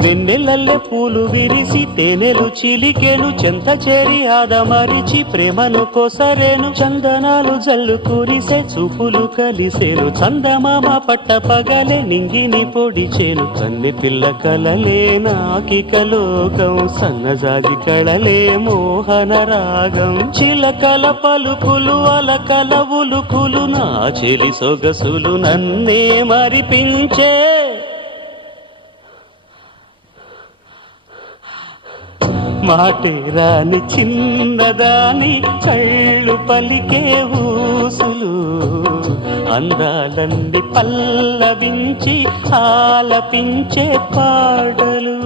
వెన్నెలల్లె పూలు విరిసి తేనెలు చిలికెను చెంత చేరి ఆదమరిచి ప్రేమను కొసరేను చందనాలు జల్లు కురిసే చూపులు కలిసేను చందమామ పట్ట పగలే నింగిని పొడిచేను కన్నె పిల్ల కలలే నాకిక లోకం సన్నజాజి కళలే మోహన రాగం చిలకల పలుకులు అలకల ఉలుకులు నా చెలి సొగసులు నన్నే మరిపించే మాటే రాని చిన్నదాని కళ్ళు పలికే ఊసులు అందాలన్నీ పల్లవించి ఆలపించే పాటలు